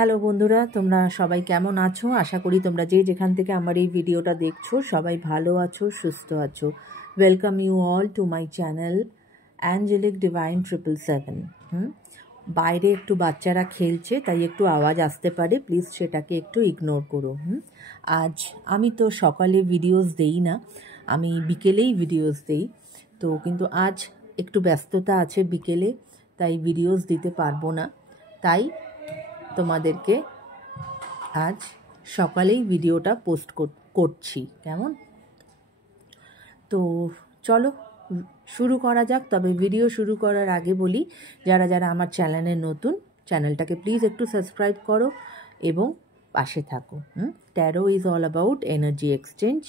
Hello বন্ধুরা, তোমরা সবাই কেমন আছো? আশা করি তোমরা যে যেখান থেকে আমার এই ভিডিওটা দেখছো সবাই ভালো আছো, সুস্থ আছো। Welcome you all to my channel angelic divine 777। বাইরে একটু বাচ্চারা খেলছে, তাই একটু আওয়াজ আসতে পারে, প্লিজ সেটাকে একটু ইগনোর করো। আজ আমি তো সকালে ভিডিওস দেই না, আমি বিকেলেই ভিডিওস দেই। তো কিন্তু আজ একটু ব্যস্ততা আছে বিকেলে, তাই ভিডিওস দিতে পারবো না। তাই তোমাদেরকে আজ সকালেই ভিডিওটা পোস্ট করছি। কেমন? তো চলো শুরু করা যাক। তবে ভিডিও শুরু করার আগে বলি, যারা যারা আমার চ্যানেলে নতুন, চ্যানেলটাকে প্লিজ একটু সাবস্ক্রাইব করো এবং পাশে থাকো। Taro is all about energy exchange,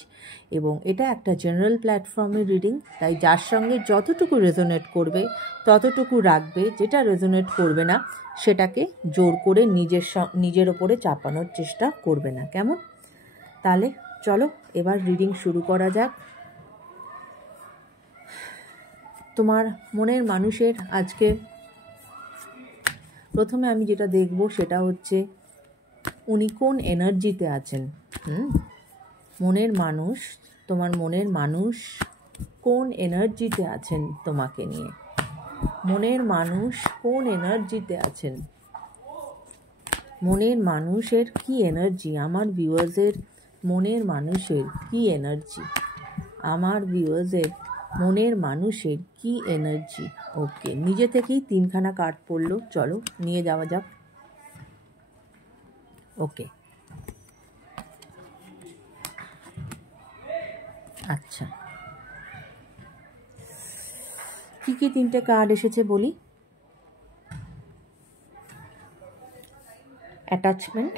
এবং এটা একটা জেনারেল প্ল্যাটফর্মের রিডিং, তাই যার সঙ্গে যতটুকু রেজোনেট করবে ততটুকু রাখবে, যেটা রেজোনেট করবে না সেটাকে জোর করে নিজের ওপরে চাপানোর চেষ্টা করবে না। কেমন? তাহলে চলো এবার রিডিং শুরু করা যাক। তোমার মনের মানুষের আজকে প্রথমে আমি যেটা দেখব সেটা হচ্ছে উনি কোন এনার্জিতে আছেন। মনের মানুষ, তোমার মনের মানুষ কোন এনার্জিতে আছেন তোমাকে নিয়ে? মনের মানুষ কোন এনার্জিতে আছেন? মনের মানুষের কি এনার্জি? আমার ভিউয়ার্সের মনের মানুষের কি এনার্জি? আমার ভিউয়ার্সের মনের মানুষের কি এনার্জি? ওকে, নিজে থেকেই 3খানা কার্ড পড়লো, চলো নিয়ে যাওয়া যাক। ওকে, আচ্ছা, কি কি 3টে কার্ড এসেছে বলি। অ্যাটাচমেন্ট,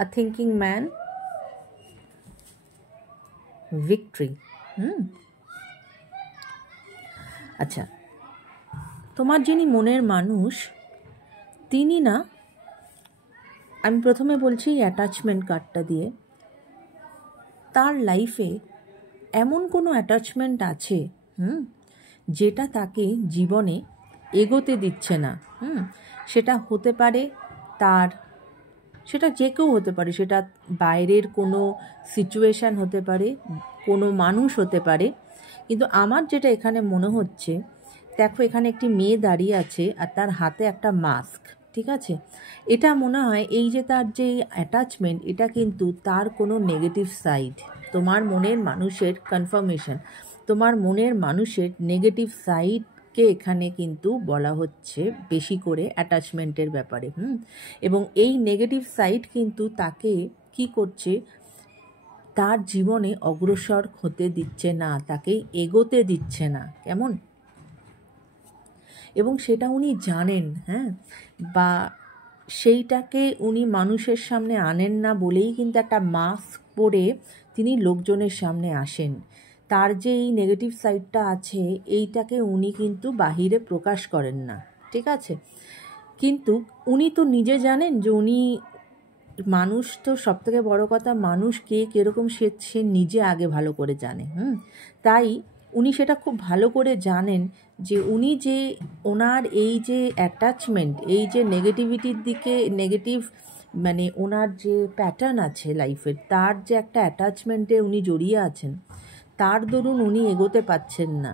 আ থিঙ্কিং ম্যান, ভিক্টরি। আচ্ছা, তোমার যিনি মনের মানুষ তিনি না, আমি প্রথমে বলছি অ্যাটাচমেন্ট কার্ডটা দিয়ে, তার লাইফে এমন কোনো অ্যাটাচমেন্ট আছে যেটা তাকে জীবনে এগোতে দিচ্ছে না। সেটা হতে পারে তার, সেটা যে কেউ হতে পারে, সেটা বাইরের কোনো সিচুয়েশান হতে পারে, কোনো মানুষ হতে পারে। কিন্তু আমার যেটা এখানে মনে হচ্ছে, দেখো এখানে একটি মেয়ে দাঁড়িয়ে আছে আর তার হাতে একটা মাস্ক, ঠিক আছে? এটা মনে হয় এই যে তার যে অ্যাটাচমেন্ট, এটা কিন্তু তার কোনো নেগেটিভ সাইড। তোমার মনের মানুষের কনফার্মেশন, তোমার মনের মানুষের নেগেটিভ সাইডকে এখানে কিন্তু বলা হচ্ছে বেশি করে অ্যাটাচমেন্টের ব্যাপারে। এবং এই নেগেটিভ সাইড কিন্তু তাকে কি করছে, তার জীবনে অগ্রসর হতে দিচ্ছে না, তাকে এগোতে দিচ্ছে না। কেমন? এবং সেটা উনি জানেন, বা সেইটাকে উনি মানুষের সামনে আনেন না বলেই কিন্তু একটা মাস্ক পরে তিনি লোকজনের সামনে আসেন। তার যে এই নেগেটিভ সাইডটা আছে, এইটাকে উনি কিন্তু বাহিরে প্রকাশ করেন না, ঠিক আছে? কিন্তু উনি তো নিজে জানেন যে উনি মানুষ, তো সবথেকে বড় কথা, মানুষ কে কীরকম সে নিজে আগে ভালো করে জানে। তাই উনি সেটা খুব ভালো করে জানেন যে উনি যে ওনার এই যে অ্যাটাচমেন্ট, এই যে নেগেটিভিটির দিকে, নেগেটিভ মানে ওনার যে প্যাটার্ন আছে লাইফের, তার যে একটা অ্যাটাচমেন্টে উনি জড়িয়ে আছেন, তার দরুন উনি এগোতে পাচ্ছেন না।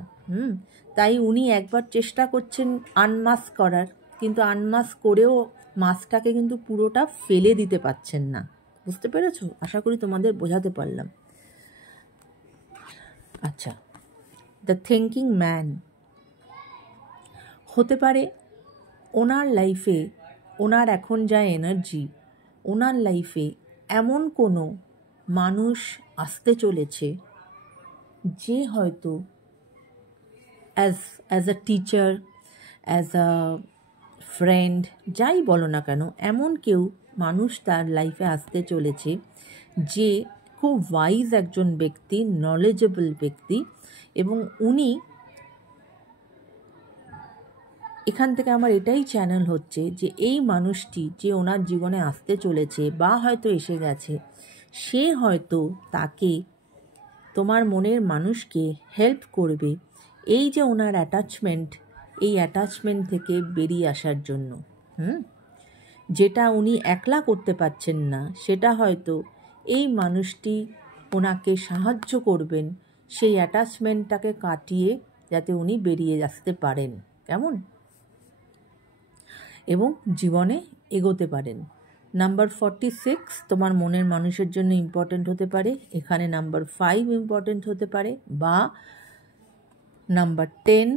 তাই উনি একবার চেষ্টা করছেন আনমাস্ক করার, কিন্তু আনমাস্ক করেও মাস্কটাকে কিন্তু পুরোটা ফেলে দিতে পারছেন না। বুঝতে পেরেছো? আশা করি তোমাদের বোঝাতে পারলাম। আচ্ছা, দ্য থিঙ্কিং ম্যান হতে পারে ওনার লাইফে, ওনার এখন যা এনার্জি, ওনার লাইফে এমন কোনো মানুষ আসতে চলেছে যে হয়তো as a teacher, as a friend, যাই বলো না কেন, এমন কেউ মানুষ তার লাইফে আসতে চলেছে যে খুব ওয়াইজ একজন ব্যক্তি, নলেজেবল ব্যক্তি। এবং উনি, এখান থেকে আমার এটাই চ্যানেল হচ্ছে যে এই মানুষটি যে ওনার জীবনে আসতে চলেছে বা হয়তো এসে গেছে, সে হয়তো তাকে, তোমার মনের মানুষকে হেল্প করবে এই যে ওনার অ্যাটাচমেন্ট এই অ্যাটাচমেন্ট থেকে বেরিয়ে আসার জন্য। যেটা উনি একলা করতে পারছেন না, সেটা হয়তো এই মানুষটি ওনাকে সাহায্য করবেন সেই অ্যাটাচমেন্টটাকে কাটিয়ে, যাতে উনি বেরিয়ে আসতে পারেন, কেমন, এবং জীবনে এগোতে পারেন। নাম্বার 46 তোমার মনের মানুষের জন্য ইম্পর্ট্যান্ট হতে পারে। এখানে নাম্বার 5 ইম্পর্ট্যান্ট হতে পারে, বা নাম্বার 10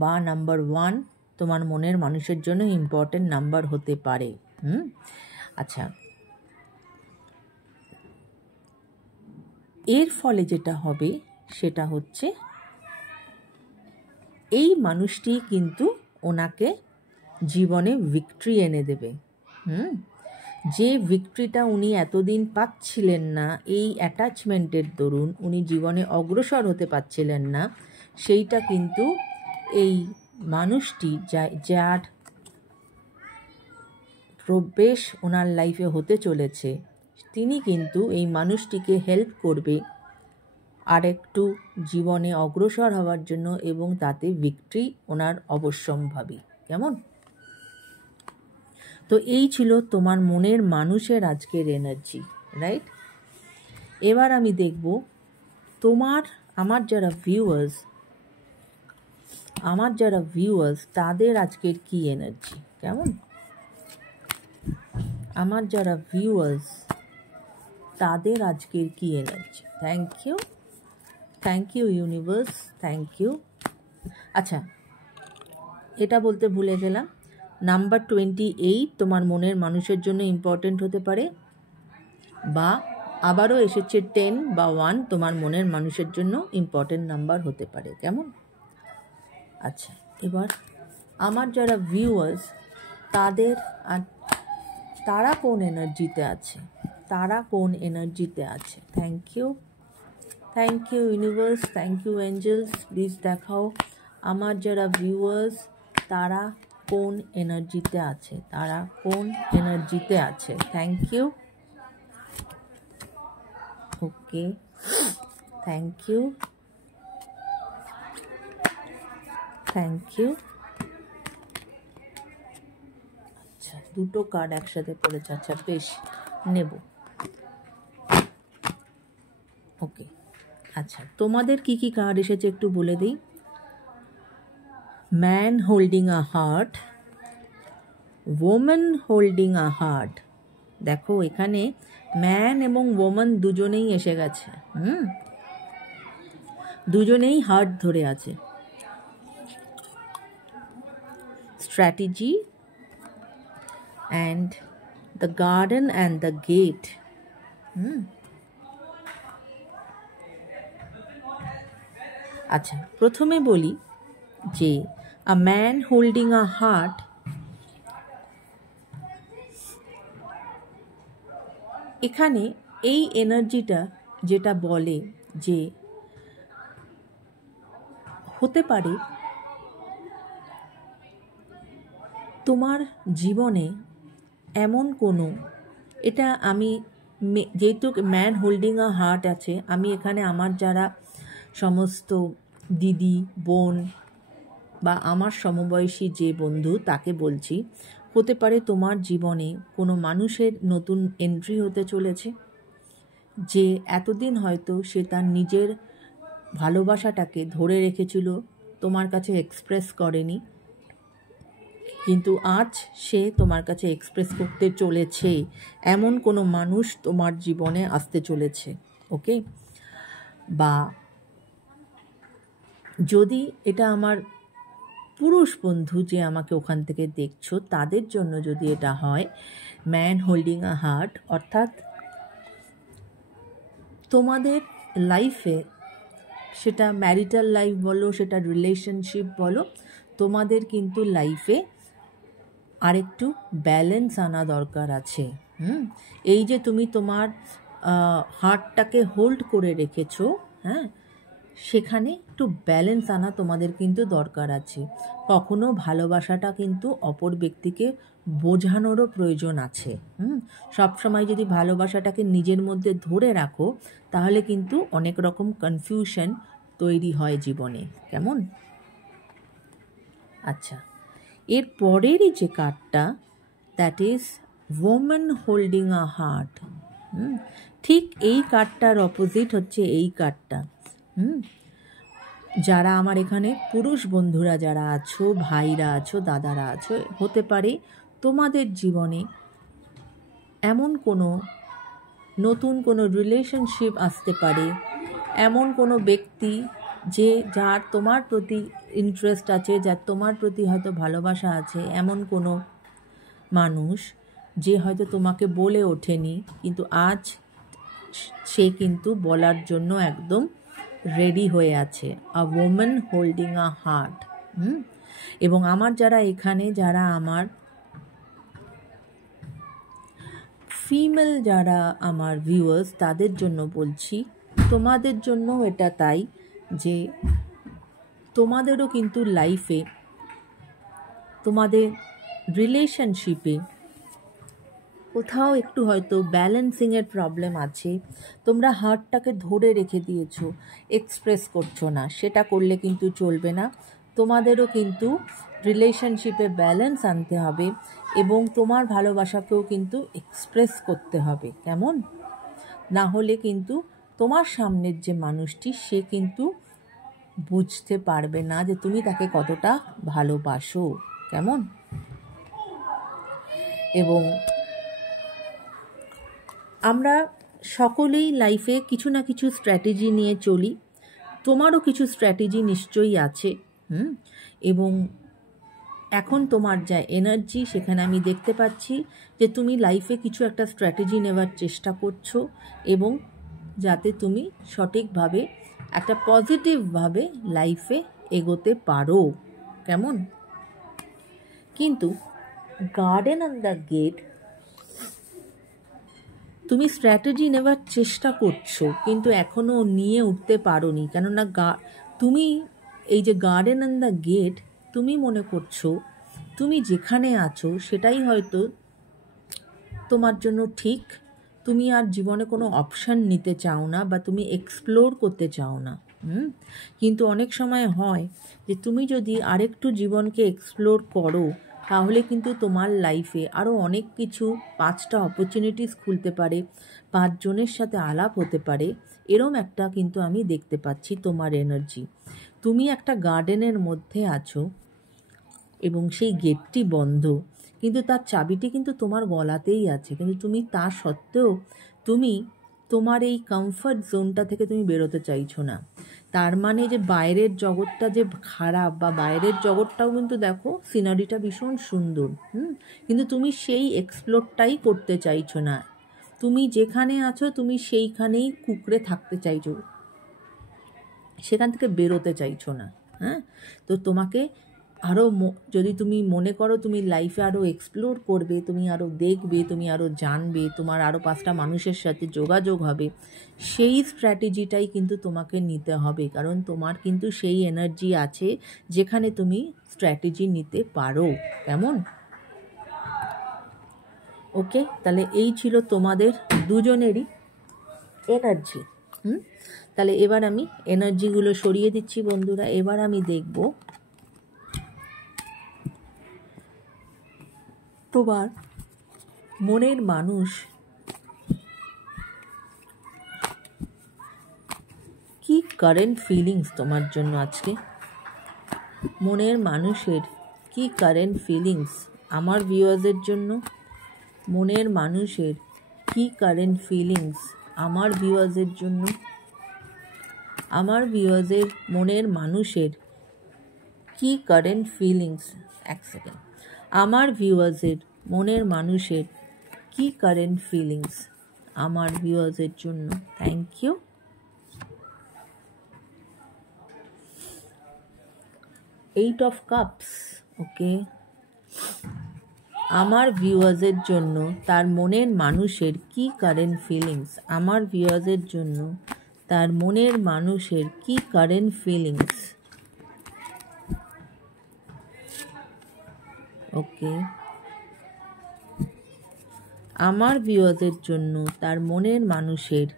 বা নাম্বার 1 তোমার মনের মানুষের জন্য ইম্পর্ট্যান্ট নাম্বার হতে পারে। আচ্ছা, এর ফলে যেটা হবে সেটা হচ্ছে এই মানুষটি কিন্তু ওনাকে জীবনে ভিক্টরি এনে দেবে। যে ভিক্টরিটা উনি এতদিন পাচ্ছিলেন না, এই অ্যাটাচমেন্টের দরুন উনি জীবনে অগ্রসর হতে পারছিলেন না, সেইটা কিন্তু এই মানুষটি যার প্রবেশ ওনার লাইফে হতে চলেছে, তিনি কিন্তু এই মানুষটিকে হেল্প করবে আর একটু জীবনে অগ্রসর হওয়ার জন্য, এবং তাতে ভিক্টরি ওনার অবশ্যম্ভাবী, কেমন। তো এই ছিল তোমার মনের মানুষের আজকের এনার্জি, রাইট। এবার আমি দেখব আমার যারা ভিউয়ার্স তাদের আজকের কি এনার্জি, কেমন। আমার যারা ভিউয়ার্স তাদের আজকের কি energy. Thank you universe, thank you. আচ্ছা, এটা বলতে ভুলে গেলাম, নাম্বার 28 তোমার মনের মানুষের জন্য ইম্পর্ট্যান্ট হতে পারে, বা আবারও এসেছে 10 বা 1 তোমার মনের মানুষের জন্য ইম্পর্ট্যান্ট নাম্বার হতে পারে, কেমন। আচ্ছা, এবার আমার যারা ভিউয়ার্স তারা কোন এনার্জিতে আছে, thank you universe, thank you angels. Please দেখাও আমার যারা ভিউয়ার্স তারা কোন এনার্জিতে আছে, thank you. Okay, thank you. আচ্ছা, দুটো কার্ড একসাথে পড়েছে, আচ্ছা বেশ, নেব। ওকে, আচ্ছা, তোমাদের কি কি কার্ড এসেছে একটু বলে দিই। Man holding a heart, woman holding a heart. দেখো এখানে ম্যান এবং ওম্যান দুজনেই এসে গেছে, দুজনেই হার্ট ধরে আছে। Strategy and the garden and the gate. আচ্ছা, প্রথমে বলি যে a man holding a heart, এখানে এই এনার্জিটা যেটা বলে যে হতে পারে তোমার জীবনে এমন কোনো, এটা আমি যেহেতু ম্যান হোল্ডিং আ হার্ট আছে, আমি এখানে আমার যারা সমস্ত দিদি বোন বা আমার সমবয়সী যে বন্ধু তাকে বলছি, হতে পারে তোমার জীবনে কোনো মানুষের নতুন এন্ট্রি হতে চলেছে, যে এতদিন হয়তো সে তার নিজের ভালোবাসাটাকে ধরে রেখেছিল, তোমার কাছে এক্সপ্রেস করেনি, কিন্তু আজ সে তোমার কাছে এক্সপ্রেস করতে চলেছে। এমন কোনো মানুষ তোমার জীবনে আসতে চলেছে, ওকে। বা যদি এটা আমার পুরুষ বন্ধু যে আমাকে ওখান থেকে দেখছো, তাদের জন্য যদি এটা হয় ম্যান হোল্ডিং আ হার্ট, অর্থাৎ তোমাদের লাইফে, সেটা ম্যারিটাল লাইফ বলো, সেটা রিলেশনশিপ বলো, তোমাদের কিন্তু লাইফে আরেকটু ব্যালেন্স আনা দরকার আছে। এই যে তুমি তোমার হার্টটাকে হোল্ড করে রেখেছো, সেখানে একটু ব্যালেন্স আনা তোমাদের কিন্তু দরকার আছে। কখনো ভালোবাসাটা কিন্তু অপর ব্যক্তিকে বোঝানোরও প্রয়োজন আছে। সবসময় যদি ভালোবাসাটাকে নিজের মধ্যে ধরে রাখো, তাহলে কিন্তু অনেক রকম কনফিউশন তৈরি হয় জীবনে, কেমন। আচ্ছা, এর পরেরই যে কার্ডটা, that is woman holding a heart. ঠিক এই কার্ডটার অপোজিট হচ্ছে এই কার্ডটা। যারা আমার এখানে পুরুষ বন্ধুরা যারা আছো, ভাইরা আছো, দাদারা আছো, হতে পারে তোমাদের জীবনে এমন কোনো নতুন কোনো রিলেশনশিপ আসতে পারে, এমন কোনো ব্যক্তি যার তোমার প্রতি ইন্টারেস্ট আছে, যার তোমার প্রতি হয়তো ভালোবাসা আছে, এমন কোনো মানুষ যে হয়তো তোমাকে বলে ওঠেনি, কিন্তু আজ সে কিন্তু বলার জন্য একদম রেডি হয়ে আছে। A woman holding a heart. এবং আমার যারা এখানে, যারা আমার ফিমেল যারা আমার ভিউয়ার্স, তাদের জন্য বলছি, তোমাদের জন্য এটা তাই যে তোমাদেরও কিন্তু লাইফে, তোমাদের রিলেশনশিপে কোথাও একটু হয়তো ব্যালেন্সিংয়ের প্রবলেম আছে। তোমরা হার্টটাকে ধরে রেখে দিয়েছো, এক্সপ্রেস করছো না। সেটা করলে কিন্তু চলবে না। তোমাদেরও কিন্তু রিলেশনশিপে ব্যালেন্স আনতে হবে এবং তোমার ভালোবাসাকেও কিন্তু এক্সপ্রেস করতে হবে। কেমন? না হলে কিন্তু তোমার সামনের যে মানুষটি, সে কিন্তু বুঝতে পারবে না যে তুমি তাকে কতটা ভালোবাসো। কেমন? এবং আমরা সকলেই লাইফে কিছু না কিছু স্ট্র্যাটেজি নিয়ে চলি। তোমারও কিছু স্ট্র্যাটেজি নিশ্চয়ই আছে। এবং এখন তোমার যা এনার্জি, সেখানে আমি দেখতে পাচ্ছি যে তুমি লাইফে কিছু একটা স্ট্র্যাটেজি নেওয়ার চেষ্টা করছো এবং যাতে তুমি সঠিকভাবে একটা পজিটিভভাবে লাইফে এগোতে পারো। কেমন? কিন্তু গার্ডেন অন দ্য গেট, তুমি স্ট্র্যাটেজি নেওয়ার চেষ্টা করছো কিন্তু এখনও নিয়ে উঠতে পারোনি। কেননা তুমি এই যে গার্ডেন অন দ্য গেট, তুমি মনে করছো তুমি যেখানে আছো সেটাই হয়তো তোমার জন্য ঠিক। তুমি আর জীবনে কোনো অপশান নিতে চাও না বা তুমি এক্সপ্লোর করতে চাও না। কিন্তু অনেক সময় হয় যে তুমি যদি আরেকটু জীবনকে এক্সপ্লোর করো, তাহলে কিন্তু তোমার লাইফে আরও অনেক কিছু, 5টা অপরচুনিটিস খুলতে পারে, 5 জনের সাথে আলাপ হতে পারে। এরম একটা কিন্তু আমি দেখতে পাচ্ছি তোমার এনার্জি। তুমি একটা গার্ডেনের মধ্যে আছো এবং সেই গেটটি বন্ধ, কিন্তু তার চাবিটি কিন্তু তোমার গলাতেই আছে। কিন্তু তুমি তা সত্ত্বেও তুমি তোমার এই কমফর্ট জোনটা থেকে তুমি বেরোতে চাইছো না। তার মানে যে বাইরের জগৎটা যে খারাপ, বা বাইরের জগৎটাও কিন্তু দেখো সিনারিটা ভীষণ সুন্দর, কিন্তু তুমি সেই এক্সপ্লোরটাই করতে চাইছো না। তুমি যেখানে আছো তুমি সেইখানেই কুঁকড়ে থাকতে চাইছো, সেখান থেকে বেরোতে চাইছো না। তো তোমাকে আরও, যদি তুমি মনে করো তুমি লাইফে আরও এক্সপ্লোর করবে, তুমি আরও দেখবে, তুমি আরও জানবে, তোমার আরও 5টা মানুষের সাথে যোগাযোগ হবে, সেই স্ট্র্যাটেজিটাই কিন্তু তোমাকে নিতে হবে। কারণ তোমার কিন্তু সেই এনার্জি আছে যেখানে তুমি স্ট্র্যাটেজি নিতে পারো। কেমন? ওকে, তাহলে এই ছিল তোমাদের দুজনেরই এনার্জি। তাহলে এবার আমি এনার্জিগুলো সরিয়ে দিচ্ছি বন্ধুরা। এবার আমি দেখব তোমার মনের মানুষ কি কারেন্ট ফিলিংস তোমার জন্য আজকে। মনের মানুষের কি কারেন্ট ফিলিংস আমার ভিউয়ার্সের জন্য। মনের মানুষের কি কারেন্ট ফিলিংস আমার ভিউয়ার্সের জন্য। আমার ভিউয়ার্সের মনের মানুষের কি কারেন্ট ফিলিংস, এক সেকেন্ড, আমার ভিউয়ার্সের মনের মানুষের কি কারেন্ট ফিলিংস আমার ভিউয়ার্সের জন্য। Thank you. Eight of cups. Okay, আমার ভিউয়ার্সের জন্য তার মনের মানুষের কি কারেন্ট ফিলিংস, আমার ভিউয়ার্সের জন্য তার মনের মানুষের কি কারেন্ট ফিলিংস। ওকে, আমার ভিউয়ার্সের জন্য তার মনের মানুষের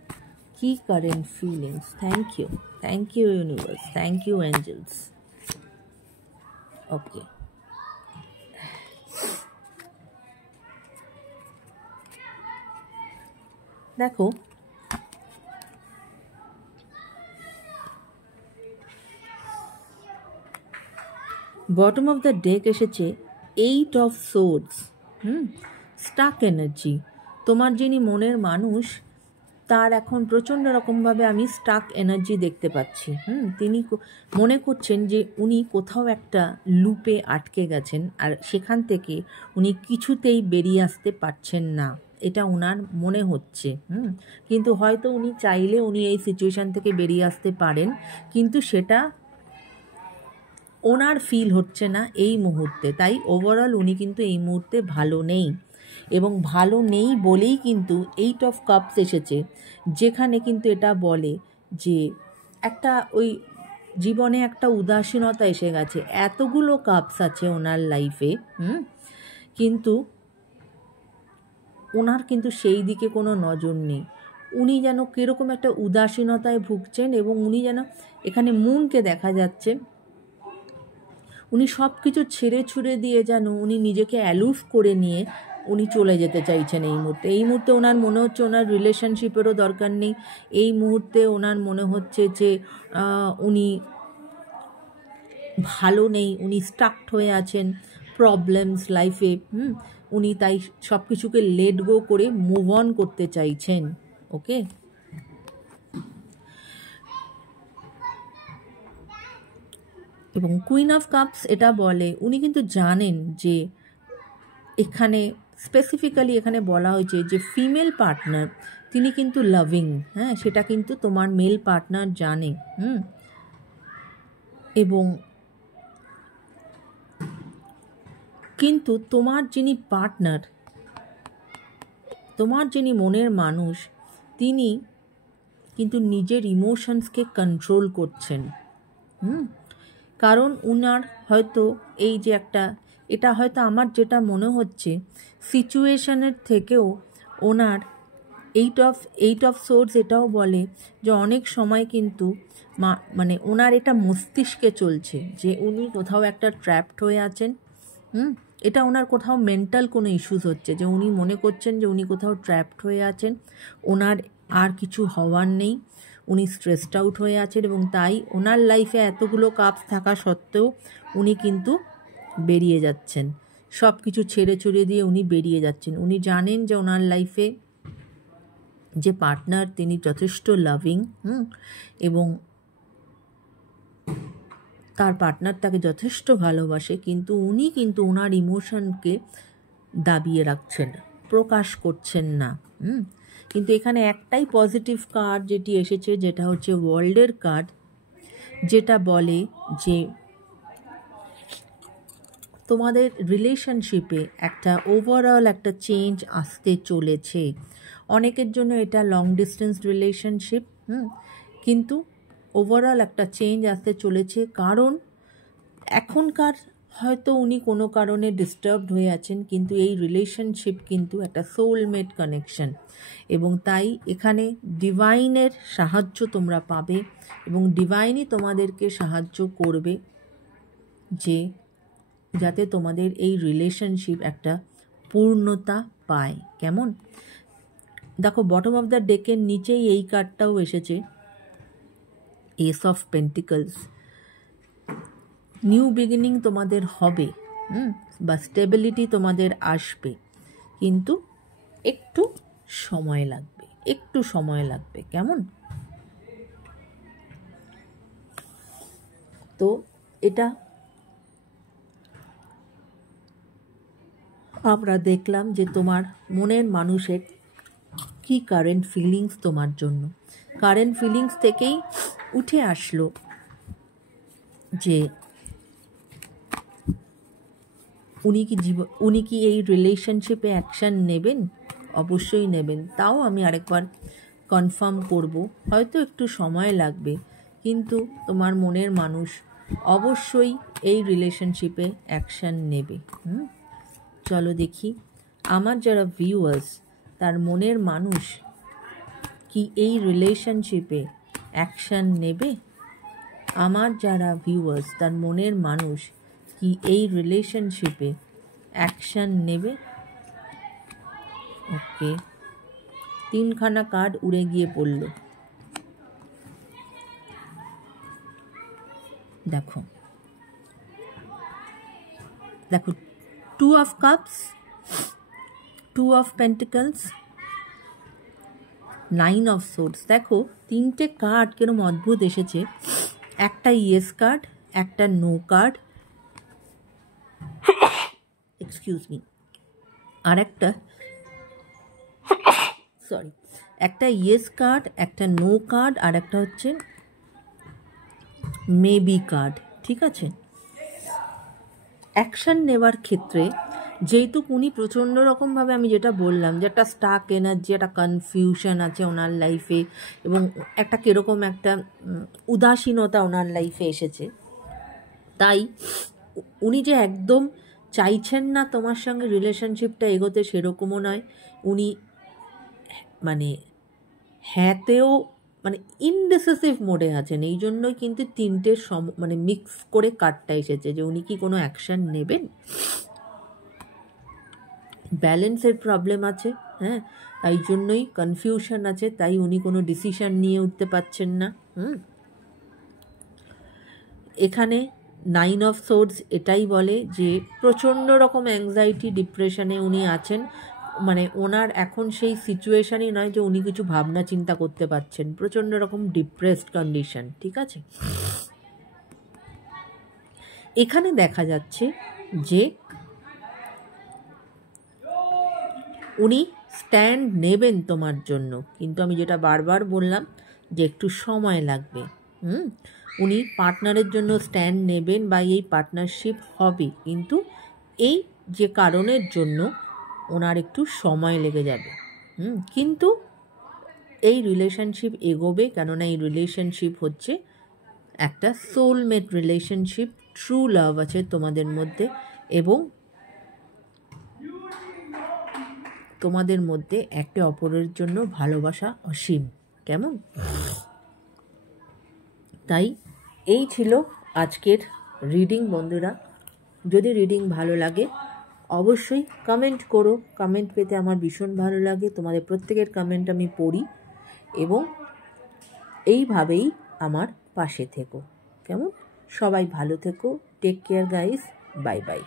কি current feelings. Thank you universe, thank you angels. Okay. দেখো বটম অফ দ্য ডেক এসেছে 8 অফ সোর্ডস। Starc energy. তোমার যিনি মনের মানুষ তার এখন প্রচণ্ড রকমভাবে আমি স্টাক এনার্জি দেখতে পাচ্ছি। তিনি মনে করছেন যে উনি কোথাও একটা লুপে আটকে গেছেন, আর সেখান থেকে উনি কিছুতেই বেরিয়ে আসতে পারছেন না, এটা ওনার মনে হচ্ছে। কিন্তু হয়তো উনি চাইলে উনি এই সিচুয়েশান থেকে বেরিয়ে আসতে পারেন, কিন্তু সেটা ওনার ফিল হচ্ছে না এই মুহূর্তে। তাই ওভারঅল উনি কিন্তু এই মুহূর্তে ভালো নেই, এবং ভালো নেই বলেই কিন্তু 8 অফ কাপস এসেছে, যেখানে কিন্তু এটা বলে যে একটা ওই জীবনে একটা উদাসীনতা এসে গেছে। এতগুলো কাপস আছে ওনার লাইফে, কিন্তু ওনার কিন্তু সেই দিকে কোনো নজর নেই। উনি যেন কীরকম একটা উদাসীনতায় ভুগছেন, এবং উনি যেন এখানে মুনকে দেখা যাচ্ছে উনি সব কিছু ছেড়ে ছুড়ে দিয়ে যেন উনি নিজেকে অ্যালুফ করে নিয়ে উনি চলে যেতে চাইছেন এই মুহূর্তে। এই মুহূর্তে ওনার মনে হচ্ছে ওনার রিলেশনশিপেরও দরকার নেই। এই মুহূর্তে ওনার মনে হচ্ছে যে উনি ভালো নেই, উনি স্টাকড হয়ে আছেন প্রবলেমস লাইফে। উনি তাই সব কিছুকে লেট গো করে মুভ অন করতে চাইছেন। ওকে, এবং কুইন অফ কাপস এটা বলে উনি কিন্তু জানেন যে এখানে স্পেসিফিক্যালি এখানে বলা হয়েছে যে ফিমেল পার্টনার তিনি কিন্তু লাভিং, সেটা কিন্তু তোমার মেল পার্টনার জানে। এবং কিন্তু তোমার যিনি পার্টনার, তোমার যিনি মনের মানুষ, তিনি কিন্তু নিজের ইমোশনসকে কন্ট্রোল করছেন। কারণ উনার হয়তো এই যে একটা, এটা হয়তো আমার যেটা মনে হচ্ছে সিচুয়েশনের থেকেও ওনার এইট অফ সোর্স এটাও বলে যে অনেক সময় কিন্তু মানে ওনার এটা মস্তিষ্কে চলছে যে উনি কোথাও একটা ট্র্যাপড হয়ে আছেন। এটা ওনার কোথাও মেন্টাল কোনো ইস্যুস হচ্ছে, যে উনি মনে করছেন যে উনি কোথাও ট্র্যাপড হয়ে আছেন, ওনার আর কিছু হওয়ার নেই, উনি স্ট্রেসড আউট হয়ে আছেন, এবং তাই ওনার লাইফে এতগুলো কাপস থাকা সত্ত্বেও উনি কিন্তু বেরিয়ে যাচ্ছেন, সব কিছু ছেড়ে ছড়িয়ে দিয়ে উনি বেরিয়ে যাচ্ছেন। উনি জানেন যে ওনার লাইফে যে পার্টনার তিনি যথেষ্ট লাভিং, এবং তার পার্টনার তাকে যথেষ্ট ভালোবাসে, কিন্তু উনি কিন্তু ওনার ইমোশনকে দাবিয়ে রাখছেন, প্রকাশ করছেন না। কিন্তু এখানে একটাই পজিটিভ কার্ড যেটি এসেছে, যেটা হচ্ছে ওয়ার্ল্ডের কার্ড, যেটা বলে যে তোমাদের রিলেশনশিপে একটা ওভারঅল একটা চেঞ্জ আসতে চলেছে। অনেকের জন্য এটা লং ডিস্টেন্স রিলেশনশিপ, কিন্তু ওভারঅল একটা চেঞ্জ আসতে চলেছে। কারণ এখনকার হয়তো উনি কোনো কারণে ডিস্টার্বড হয়ে আছেন, কিন্তু এই রিলেশনশিপ কিন্তু একটা সোলমেট কানেকশন, এবং তাই এখানে ডিভাইনের সাহায্য তোমরা পাবে, এবং ডিভাইনই তোমাদেরকে সাহায্য করবে যে যাতে তোমাদের এই রিলেশনশিপ একটা পূর্ণতা পায়। কেমন দেখো বটম অফ দ্য ডেকের নিচেই এই কার্ডটাও এসেছে, S of pentacles. New beginning তোমাদের হবে, বা স্টেবিলিটি তোমাদের আসবে, কিন্তু একটু সময় লাগবে, একটু সময় লাগবে। কেমন, তো এটা আমরা দেখলাম যে তোমার মনের মানুষের কি কারেন্ট ফিলিংস তোমার জন্য। কারেন্ট ফিলিংস থেকেই উঠে আসলো যে উনি কি এই রিলেশনশিপে অ্যাকশান নেবেন? অবশ্যই নেবেন। তাও আমি আরেকবার কনফার্ম করব, হয়তো একটু সময় লাগবে, কিন্তু তোমার মনের মানুষ অবশ্যই এই রিলেশনশিপে অ্যাকশান নেবে। চলো দেখি আমার যারা ভিউয়ার্স, তার মনের মানুষ কি এই রিলেশনশিপে অ্যাকশান নেবে? আমার যারা ভিউয়ার্স, তার মনের মানুষ কি এই রিলেশনশিপে অ্যাকশান নেবে? ওকে, 3খানা কার্ড উড়ে গিয়ে পড়ল। দেখো দেখো 2 of cups, 2 of pentacles, 9 of swords. দেখো 3টে কার্ড কিরম অদ্ভুত এসেছে। একটা ইয়েস কার্ড, একটা নো কার্ড, এক্সকিউজ মি, আর একটা একটা ইয়েস কার্ড, একটা নো কার্ড, আর একটা হচ্ছে মেবি কার্ড। ঠিক আছে, অ্যাকশন নেওয়ার ক্ষেত্রে যেহেতু উনি প্রচণ্ড রকমভাবে, আমি যেটা বললাম যে একটা স্টাক এনার্জি, একটা কনফিউশন আছে ওনার লাইফে, এবং একটা কীরকম একটা উদাসীনতা ওনার লাইফে এসেছে, তাই উনি যে একদম চাইছেন না তোমার সঙ্গে রিলেশনশিপটা এগোতে সেরকমও নয়। উনি মানে হ্যাঁতেও মানে ইনডিসিসিভ মোডে আছেন। এই জন্যই কিন্তু 3টে মানে মিক্স করে কার্ডটা এসেছে যে উনি কি কোনো অ্যাকশান নেবেন। ব্যালেন্সের প্রবলেম আছে, হ্যাঁ, তাই জন্যই কনফিউশন আছে, তাই উনি কোনো ডিসিশন নিয়ে উঠতে পারছেন না। এখানে 9 অফ সোর্ডস এটাই বলে যে প্রচণ্ড রকম অ্যাংজাইটি, ডিপ্রেশনে উনি আছেন। মানে ওনার এখন সেই সিচুয়েশানই নয় যে উনি কিছু ভাবনা চিন্তা করতে পারছেন, প্রচণ্ড রকম ডিপ্রেসড কন্ডিশন। ঠিক আছে, এখানে দেখা যাচ্ছে যে উনি স্ট্যান্ড নেবেন তোমার জন্য, কিন্তু আমি যেটা বারবার বললাম যে একটু সময় লাগবে। উনি পার্টনারের জন্য স্ট্যান্ড নেবেন বা এই পার্টনারশিপ হবে, কিন্তু এই যে কারণের জন্য ওনার একটু সময় লেগে যাবে। কিন্তু এই রিলেশনশিপ এগোবে, কেননা এই রিলেশনশিপ হচ্ছে একটা সোলমেট রিলেশনশিপ। ট্রু লাভ আছে তোমাদের মধ্যে, এবং তোমাদের মধ্যে একে অপরের জন্য ভালোবাসা অসীম। কেমন? তাই এই ছিল আজকের রিডিং বন্ধুরা। যদি রিডিং ভালো লাগে অবশ্যই কমেন্ট করো। কমেন্ট পেতে আমার ভীষণ ভালো লাগে, তোমাদের প্রত্যেকের কমেন্ট আমি পড়ি, এবং এইভাবেই আমার পাশে থেকো। কেমন? সবাই ভালো থেকো। Take care guys, bye by.